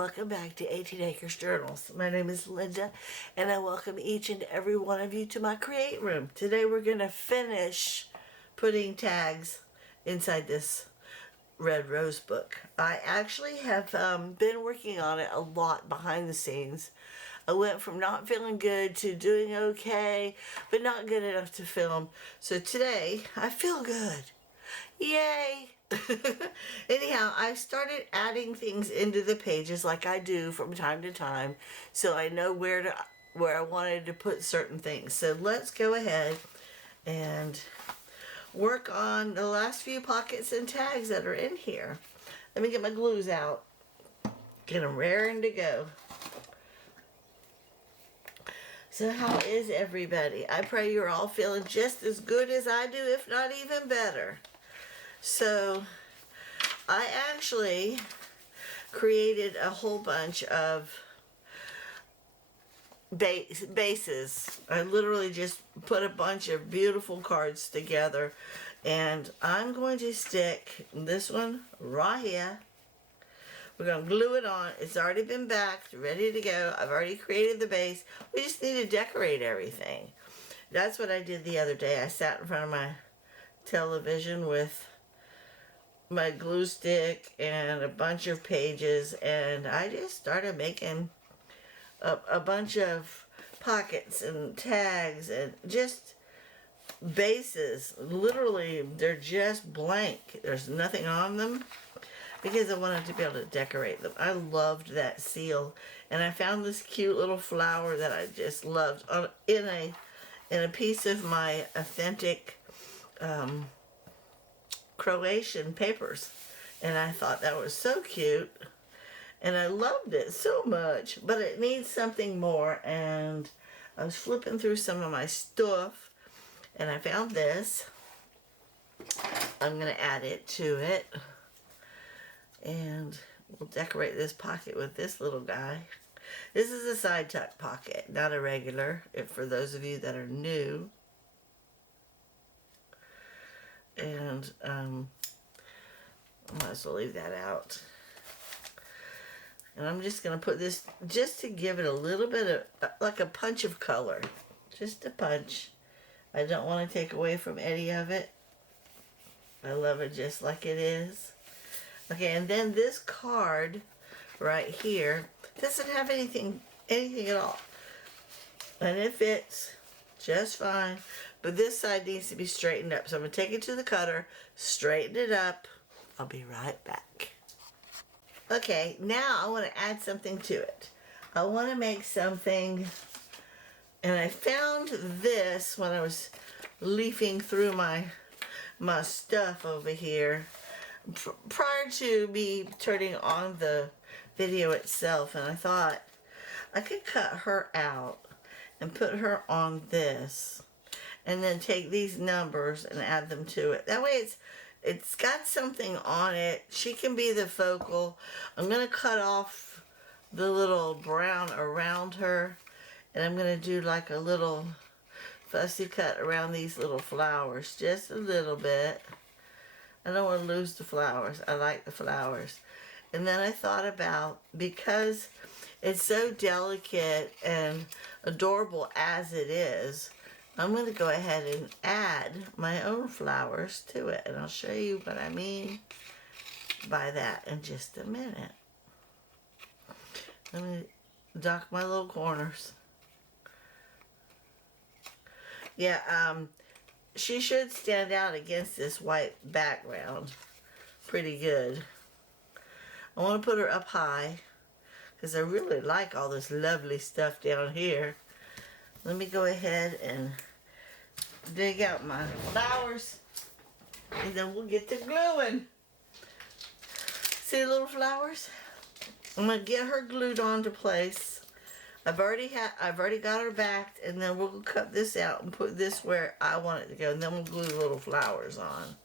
welcome back to 18 Acres Journals. My name is Linda, and I welcome each and every one of you to my Create Room. Today we're going to finish putting tags inside this Red Rose book. I actually have been working on it a lot behind the scenes. I went from not feeling good to doing okay, but not good enough to film. So today, I feel good. Yay! Anyhow, I started adding things into the pages like I do from time to time, so I know where I wanted to put certain things. So let's go ahead and work on the last few pockets and tags that are in here. Let me get my glues out. Get them raring to go. So how is everybody? I pray you're all feeling just as good as I do, if not even better. So I actually created a whole bunch of bases. I literally just put a bunch of beautiful cards together, and I'm going to stick this one right here. We're going to glue it on. It's already been backed, ready to go. I've already created the base. We just need to decorate everything. That's what I did the other day. I sat in front of my television with my glue stick and a bunch of pages, and I just started making a bunch of pockets and tags and just bases. Literally, they're just blank. There's nothing on them because I wanted to be able to decorate them. I loved that seal, and I found this cute little flower that I just loved in a piece of my authentic Croatian papers, and I thought that was so cute, and I loved it so much, but it needs something more. And I was flipping through some of my stuff, and I found this. I'm going to add it to it, and we'll decorate this pocket with this little guy. This is a side tuck pocket, not a regular, for those of you that are new. And I might as well leave that out. And I'm just going to put this, just to give it a little bit of, like a punch of color. Just a punch. I don't want to take away from any of it. I love it just like it is. Okay, and then this card right here doesn't have anything at all. And it fits just fine, but this side needs to be straightened up. So I'm going to take it to the cutter, straighten it up. I'll be right back. Okay, now I want to add something to it. I want to make something, and I found this when I was leafing through my stuff over here prior to me turning on the video itself, and I thought I could cut her out and put her on this, and then take these numbers and add them to it. That way it's got something on it. She can be the focal. I'm going to cut off the little brown around her, and I'm going to do like a little fussy cut around these little flowers, just a little bit. I don't want to lose the flowers. I like the flowers. And then I thought about, because it's so delicate and adorable as it is, I'm going to go ahead and add my own flowers to it. And I'll show you what I mean by that in just a minute. Let me dock my little corners. Yeah, she should stand out against this white background pretty good. I want to put her up high, because I really like all this lovely stuff down here. Let me go ahead and dig out my flowers, and then we'll get to gluing. See the little flowers? I'm going to get her glued onto place. I've already got her backed, and then we'll cut this out and put this where I want it to go, and then we'll glue the little flowers on.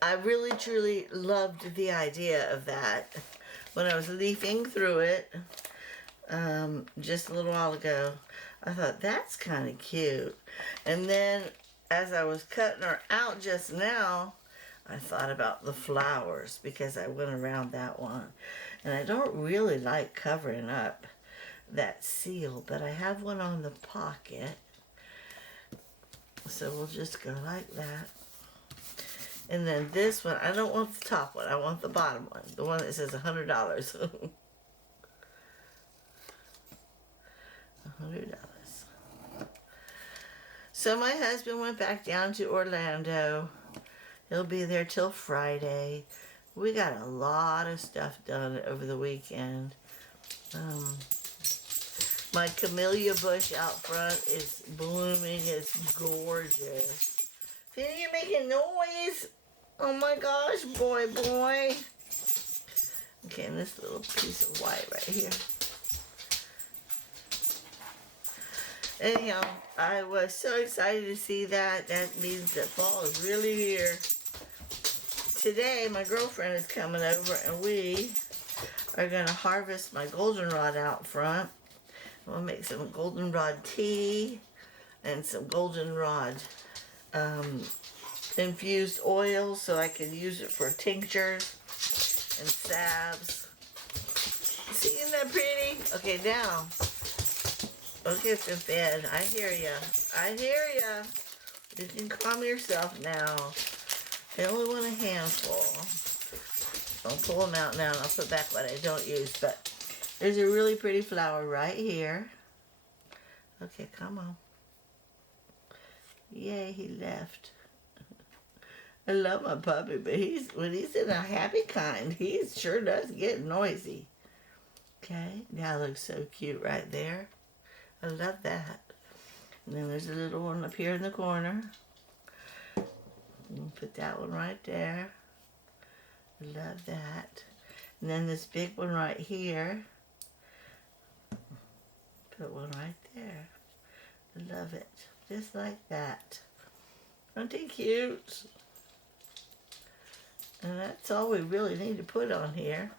I really truly loved the idea of that when I was leafing through it just a little while ago. I thought that's kind of cute. And then as I was cutting her out just now, I thought about the flowers because I went around that one. And I don't really like covering up that seal, but I have one on the pocket. So we'll just go like that. And then this one, I don't want the top one. I want the bottom one. The one that says $100. $100. So my husband went back down to Orlando. He'll be there till Friday. We got a lot of stuff done over the weekend. My camellia bush out front is blooming. It's gorgeous. Feel you making noise? Oh my gosh, boy. Okay, and this little piece of white right here. Anyhow, I was so excited to see that. That means that fall is really here. Today, my girlfriend is coming over and we are going to harvest my goldenrod out front. We'll make some goldenrod tea and some goldenrod infused oil so I can use it for tinctures and salves. See, isn't that pretty? Okay, now, look at the bed. I hear ya. You can calm yourself now. I only want a handful. I'll pull them out now and I'll put back what I don't use, but there's a really pretty flower right here. Okay, come on. Yay, he left. I love my puppy, but when he's in a happy kind, he sure does get noisy. Okay, that looks so cute right there. I love that. And then there's a little one up here in the corner. We'll put that one right there. I love that. And then this big one right here. Put one right there. I love it. Just like that. Aren't they cute? And that's all we really need to put on here.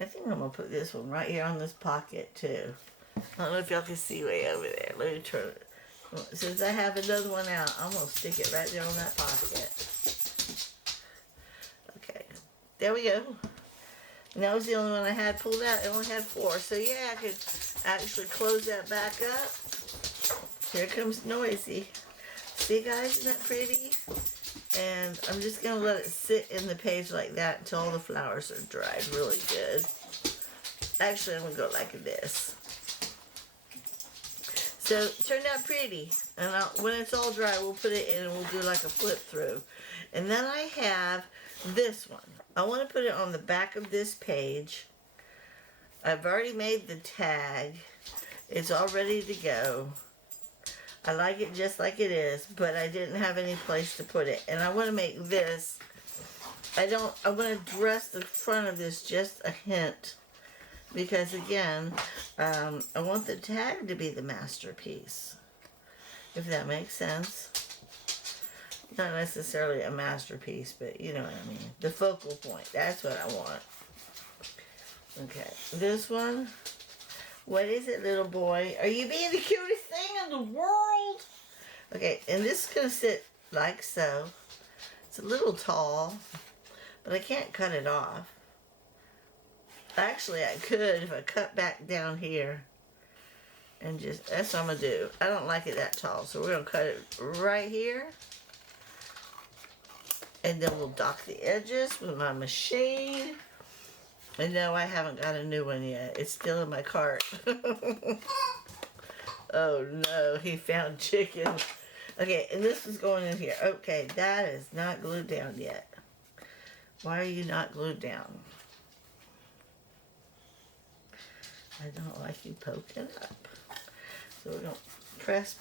I think I'm going to put this one right here on this pocket too. I don't know if y'all can see way over there. Let me turn it. Since I have another one out, I'm going to stick it right there on that pocket. Okay. There we go. And that was the only one I had pulled out. I only had 4. So yeah, I could actually close that back up. Here comes Noisy. See guys, isn't that pretty? And I'm just going to let it sit in the page like that until all the flowers are dried really good. Actually, I'm going to go like this. So it turned out pretty. And when it's all dry, we'll put it in and we'll do like a flip through. And then I have this one. I want to put it on the back of this page. I've already made the tag. It's all ready to go. I like it just like it is, but I didn't have any place to put it. And I want to make this, I want to dress the front of this just a hint. Because again, I want the tag to be the masterpiece. If that makes sense. Not necessarily a masterpiece, but you know what I mean. The focal point, that's what I want. Okay, this one. What is it, little boy? Are you being the cutest thing in the world? Okay, and this is going to sit like so. It's a little tall, but I can't cut it off. Actually, I could if I cut back down here. And just, that's what I'm going to do. I don't like it that tall, so we're going to cut it right here. And then we'll dock the edges with my machine. And no, I haven't got a new one yet. It's still in my cart. Oh no, he found chicken. Okay, and this is going in here. Okay, that is not glued down yet. Why are you not glued down? I don't like you poking up. So we're going to press.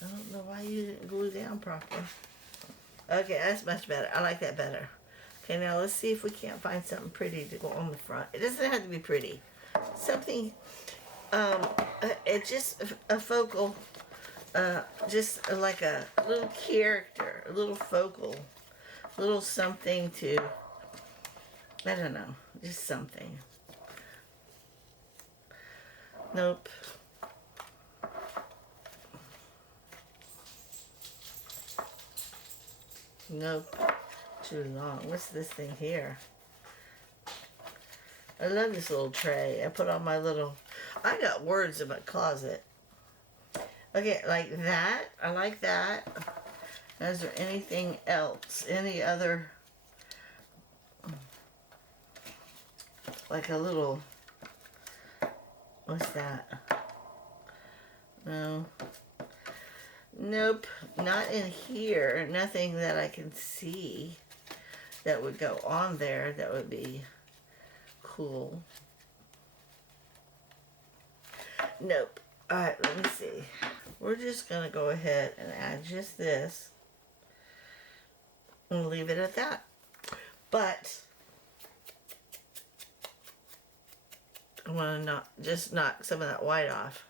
I don't know why you didn't glue down properly. Okay, that's much better. I like that better. Okay, now let's see if we can't find something pretty to go on the front. It doesn't have to be pretty. Something, it's just a focal, just like a little character, a little focal, a little something to, I don't know, just something. Nope. Nope. Too long. What's this thing here? I love this little tray. I put all my little... I got words in my closet. Okay, like that. I like that. Is there anything else? Any other... Like a little... What's that? No. Nope. Not in here. Nothing that I can see that would go on there that would be cool. Nope. Alright, let me see. We're just going to go ahead and add just this and leave it at that. But I want to just knock some of that white off.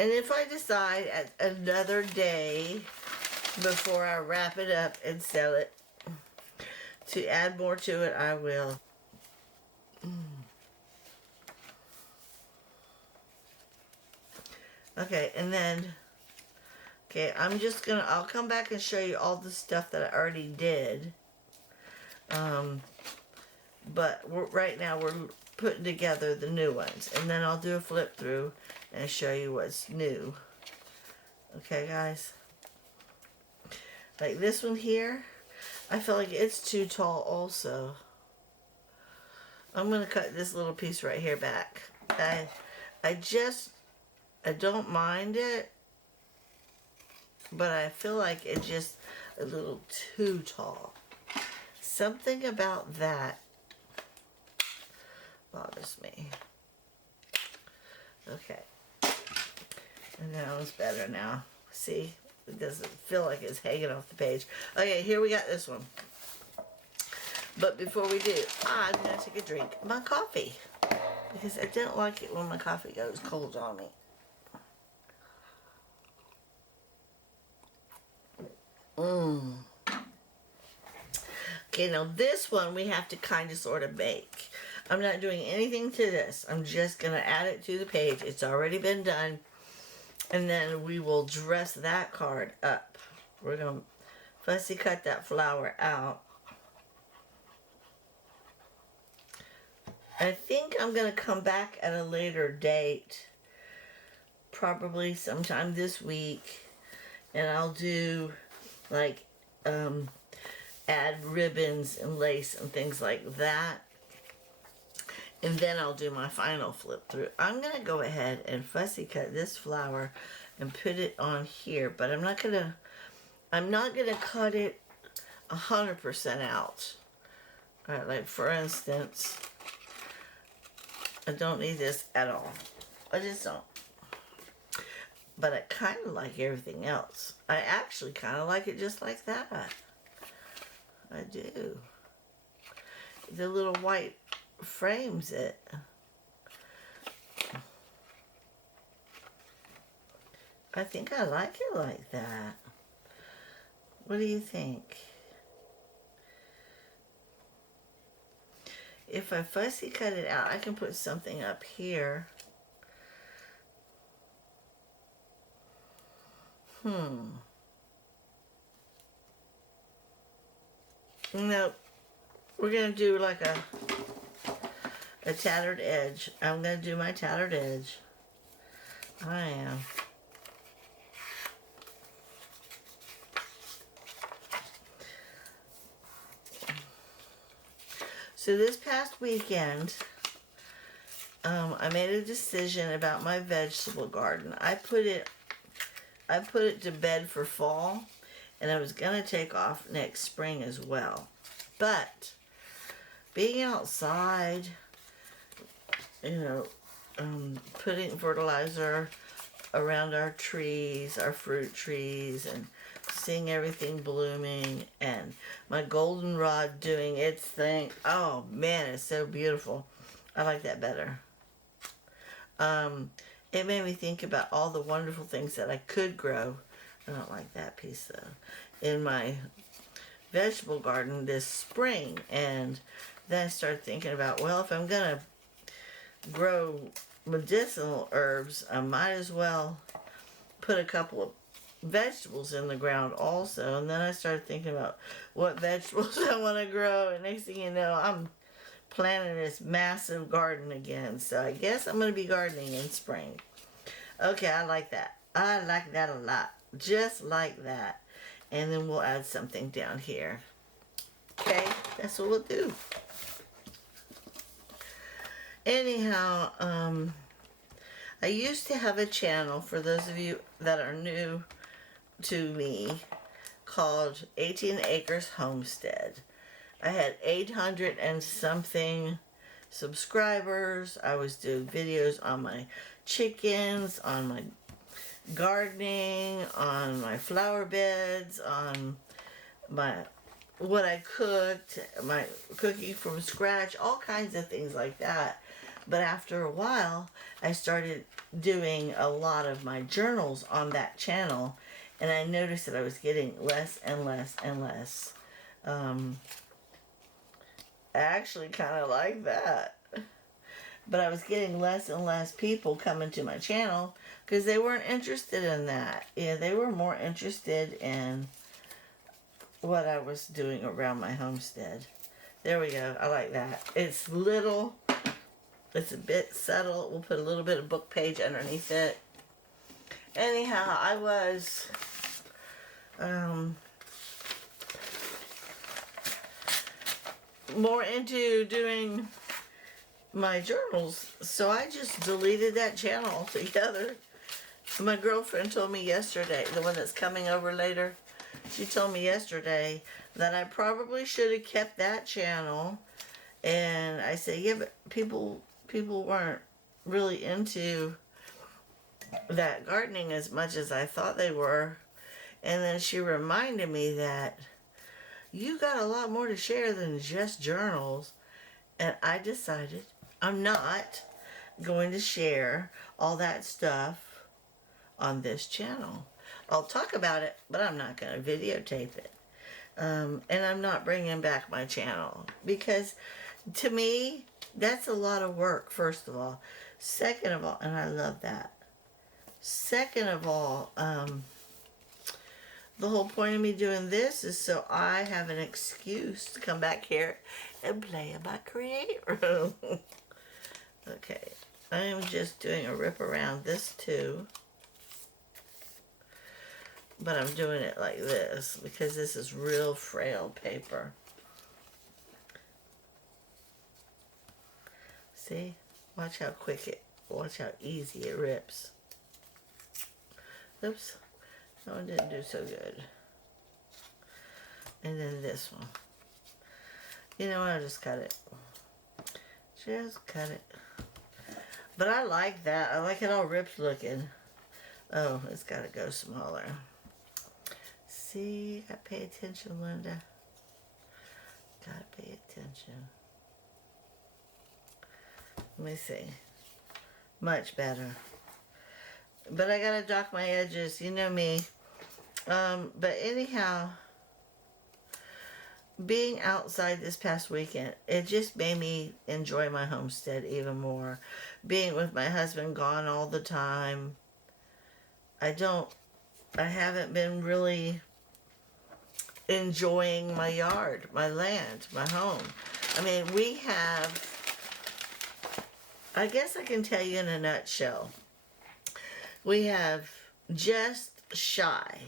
And if I decide at another day before I wrap it up and sell it to add more to it, I will. Okay, and then, okay, I'll come back and show you all the stuff that I already did. But right now we're putting together the new ones. And then I'll do a flip through and show you what's new. Okay, guys? Like this one here, I feel like it's too tall also. I'm going to cut this little piece right here back. I don't mind it, but I feel like it's just a little too tall. Something about that bothers me. Okay. And that was better now. See? It doesn't feel like it's hanging off the page. Okay, here we got this one. But before we do, I'm going to take a drink of my coffee. Because I don't like it when my coffee goes cold on me. Okay, now this one we have to kind of sort of make. I'm not doing anything to this. I'm just going to add it to the page. It's already been done. And then we will dress that card up. We're going to fussy cut that flower out. I think I'm going to come back at a later date. Probably sometime this week. And I'll do like add ribbons and lace and things like that. And then I'll do my final flip through. I'm going to go ahead and fussy cut this flower and put it on here, but I'm not going to cut it 100% out. All right, like for instance, I don't need this at all. I just don't. But I kind of like everything else. I actually kind of like it just like that. I do. The little white frames it. I think I like it like that. What do you think? If I fussy cut it out, I can put something up here. Nope. We're going to do like a tattered edge. I'm going to do my tattered edge. I am. So this past weekend, I made a decision about my vegetable garden. I put it to bed for fall, and I was going to take off next spring as well. But being outside, putting fertilizer around our trees, our fruit trees, and seeing everything blooming, and my goldenrod doing its thing. Oh man, it's so beautiful. I like that better. It made me think about all the wonderful things that I could grow. I don't like that piece though. In my vegetable garden this spring. And then I started thinking about, well, if I'm going to grow medicinal herbs, I might as well put a couple of vegetables in the ground also. And then I started thinking about what vegetables I want to grow. And next thing you know, I'm planting this massive garden again. So I guess I'm going to be gardening in spring. Okay, I like that. I like that a lot. Just like that. And then we'll add something down here. Okay, that's what we'll do. Anyhow, I used to have a channel, for those of you that are new to me, called 18 Acres Homestead. I had 800 and something subscribers. I was doing videos on my chickens, on my gardening, on my flower beds, on my what I cooked, my cooking from scratch, all kinds of things like that. But after a while, I started doing a lot of my journals on that channel, and I noticed that I was getting less and less and less. I actually kind of like that. But I was getting less and less people coming to my channel because they weren't interested in that. Yeah, they were more interested in what I was doing around my homestead. There we go. I like that. It's little. It's a bit subtle. We'll put a little bit of Bookpage underneath it. Anyhow, I was more into doing my journals, so I just deleted that channel altogether. My girlfriend told me yesterday, the one that's coming over later, she told me yesterday that I probably should have kept that channel. And I said, yeah, but people weren't really into that gardening as much as I thought they were. And then she reminded me that you got a lot more to share than just journals. And I decided I'm not going to share all that stuff on this channel. I'll talk about it, but I'm not going to videotape it. And I'm not bringing back my channel because to me, that's a lot of work, first of all. Second of all, and I love that. Second of all, the whole point of me doing this is so I have an excuse to come back here and play in my create room. Okay, I am just doing a rip around this too. But I'm doing it like this because this is real frail paper. See? Watch how watch how easy it rips. Oops. That one didn't do so good. And then this one. You know what? I'll just cut it. Just cut it. But I like that. I like it all ripped looking. Oh, it's got to go smaller. See? Gotta pay attention, Linda. Gotta pay attention. Let me see. Much better. But I gotta dock my edges. You know me. But anyhow, being outside this past weekend, it just made me enjoy my homestead even more. Being with my husband gone all the time. I haven't been really enjoying my yard, my land, my home. I mean, we have, I guess I can tell you in a nutshell, we have just shy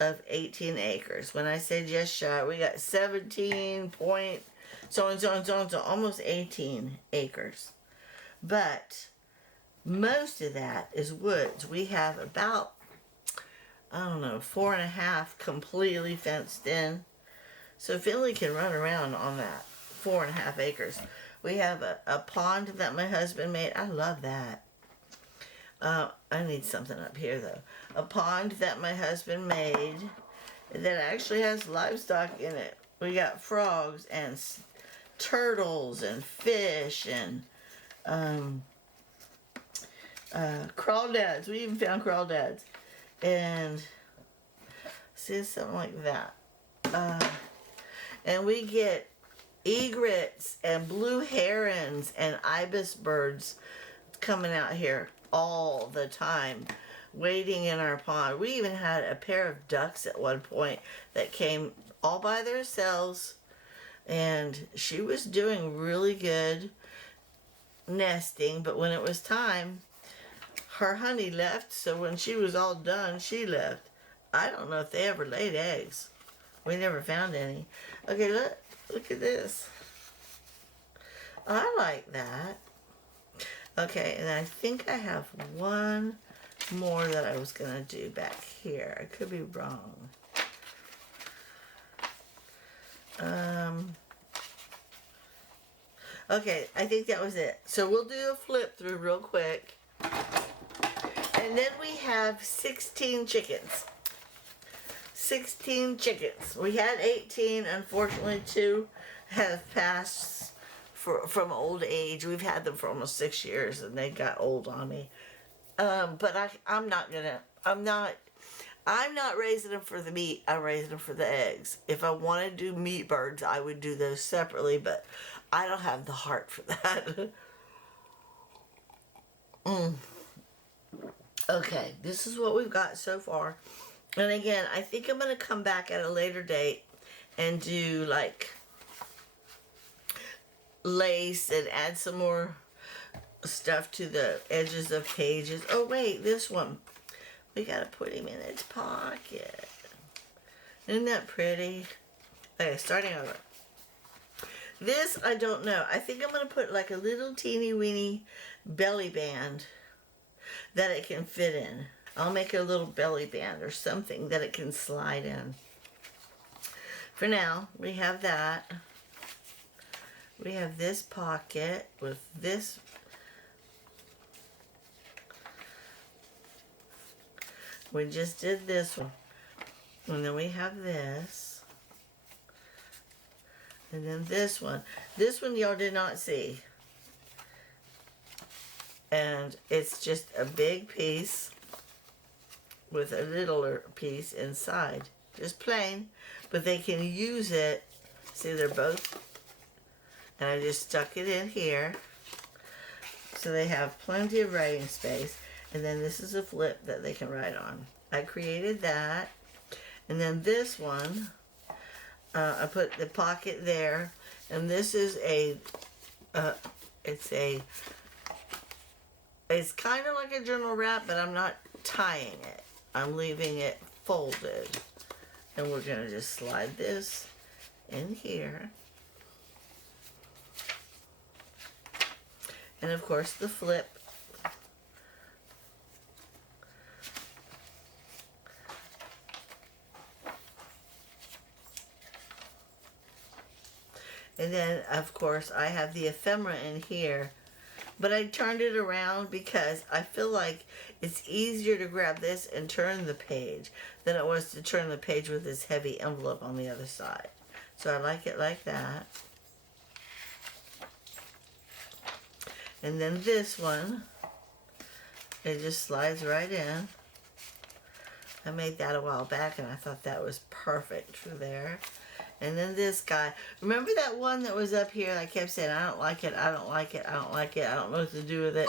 of 18 acres. When I say just shy, we got 17 point, so and so and so and so, almost 18 acres. But most of that is woods. We have about, I don't know, 4.5 completely fenced in. So Finley can run around on that 4.5 acres. We have a pond that my husband made. I love that. I need something up here though. A pond that my husband made that actually has livestock in it. We got frogs and turtles and fish and crawdads. We even found crawdads. And see, something like that. And we get egrets and blue herons and ibis birds coming out here all the time. waiting in our pond. We even had a pair of ducks at one point that came all by themselves, and she was doing really good nesting, but when it was time, her honey left, so when she was all done, she left. I don't know if they ever laid eggs. We never found any. Okay, look at this. I like that. Okay, and I think I have one more that I was gonna do back here. I could be wrong. Okay, I think that was it. So we'll do a flip through real quick. And then we have 16 chickens. 16 chickens. We had 18. Unfortunately, 2 have passed from old age. We've had them for almost 6 years, and they got old on me. But I'm not raising them for the meat. I'm raising them for the eggs. If I want to do meat birds, I would do those separately, but I don't have the heart for that. Okay, this is what we've got so far. And again, I think I'm going to come back at a later date and do like lace and add some more stuff to the edges of pages. Oh wait, this one. We got to put him in its pocket. Isn't that pretty? Okay, starting over. This, I don't know. I think I'm going to put like a little teeny weeny belly band that it can fit in. I'll make a little belly band or something that it can slide in. For now, we have that. We have this pocket with this. We just did this one. And then we have this. And then this one. This one y'all did not see. And it's just a big piece with a littler piece inside. Just plain. But they can use it. See, they're both. And I just stuck it in here. So they have plenty of writing space. And then this is a flip that they can write on. I created that. And then this one, I put the pocket there. And this is it's kind of like a journal wrap, but I'm not tying it. I'm leaving it folded. And we're going to just slide this in here. And of course the flip. And then, of course, I have the ephemera in here. But I turned it around because I feel like it's easier to grab this and turn the page than it was to turn the page with this heavy envelope on the other side. So I like it like that. And then this one, it just slides right in. I made that a while back and I thought that was perfect for there. And then this guy. Remember that one that was up here? I kept saying, I don't like it, I don't like it, I don't like it, I don't know what to do with it.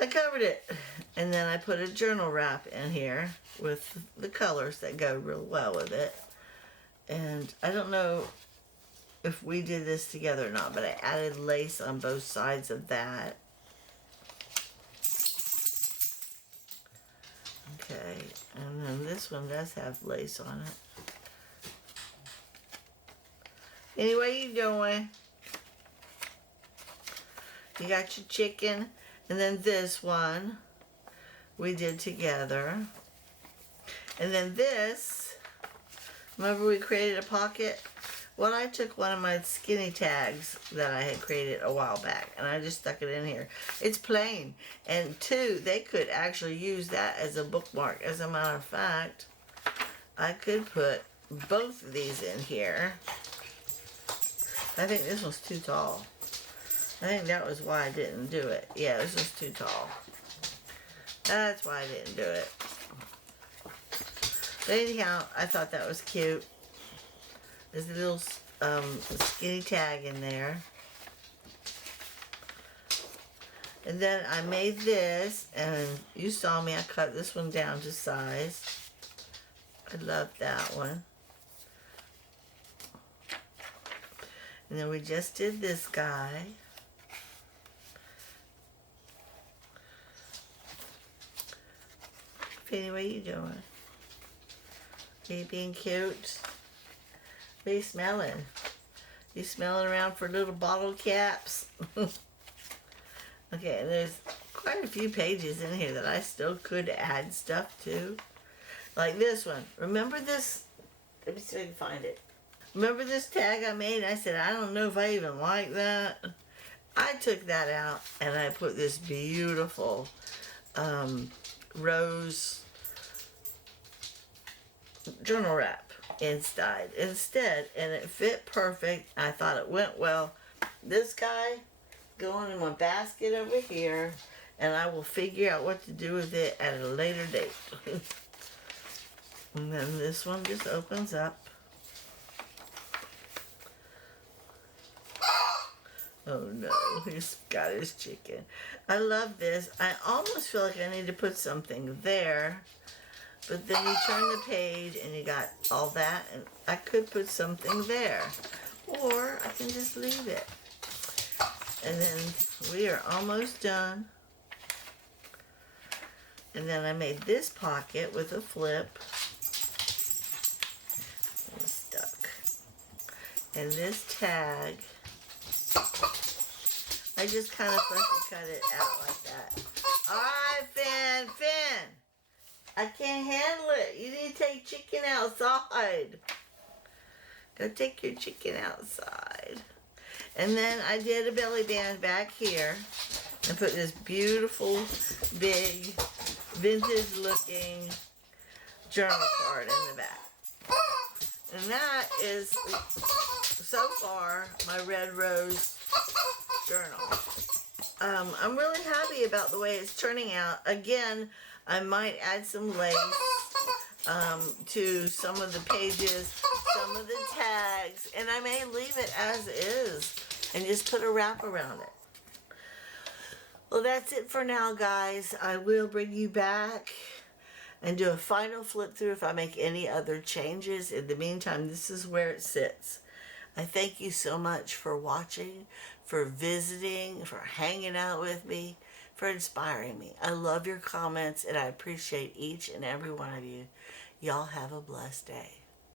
I covered it. And then I put a journal wrap in here with the colors that go real well with it. And I don't know if we did this together or not, but I added lace on both sides of that. Okay, and then this one does have lace on it. Anyway, you doing? You got your chicken, and then this one we did together. And then this, remember we created a pocket? Well, I took one of my skinny tags that I had created a while back, and I just stuck it in here. It's plain, and two, they could actually use that as a bookmark. As a matter of fact, I could put both of these in here. I think this was too tall. I think that was why I didn't do it. Yeah, this was too tall. That's why I didn't do it. But anyhow, I thought that was cute. There's a little skinny tag in there. And then I made this, and you saw me, I cut this one down to size. I love that one. And then we just did this guy. Penny, what are you doing? Are you being cute? What are you smelling? You smelling around for little bottle caps? Okay, and there's quite a few pages in here that I still could add stuff to. Like this one. Remember this? Let me see if I can find it. Remember this tag I made? I said, I don't know if I even like that. I took that out and I put this beautiful rose journal wrap instead, and it fit perfect. I thought it went well. This guy going in my basket over here, and I will figure out what to do with it at a later date. And then this one just opens up. Oh no, he's got his chicken. I love this. I almost feel like I need to put something there, but then you turn the page and you got all that, and I could put something there, or I can just leave it. And then we are almost done. And then I made this pocket with a flip. It's stuck. And this tag, I just kind of fussy cut it out like that. Alright, Finn! I can't handle it. You need to take chicken outside. Go take your chicken outside. And then I did a belly band back here and put this beautiful, big, vintage looking journal card in the back. And that is, so far, my red rose journal. I'm really happy about the way it's turning out. Again, I might add some lace to some of the pages, some of the tags, and I may leave it as is and just put a wrap around it. Well, that's it for now, guys. I will bring you back and do a final flip through if I make any other changes. In the meantime, this is where it sits. I thank you so much for watching, for visiting, for hanging out with me, for inspiring me. I love your comments, and I appreciate each and every one of you. Y'all have a blessed day.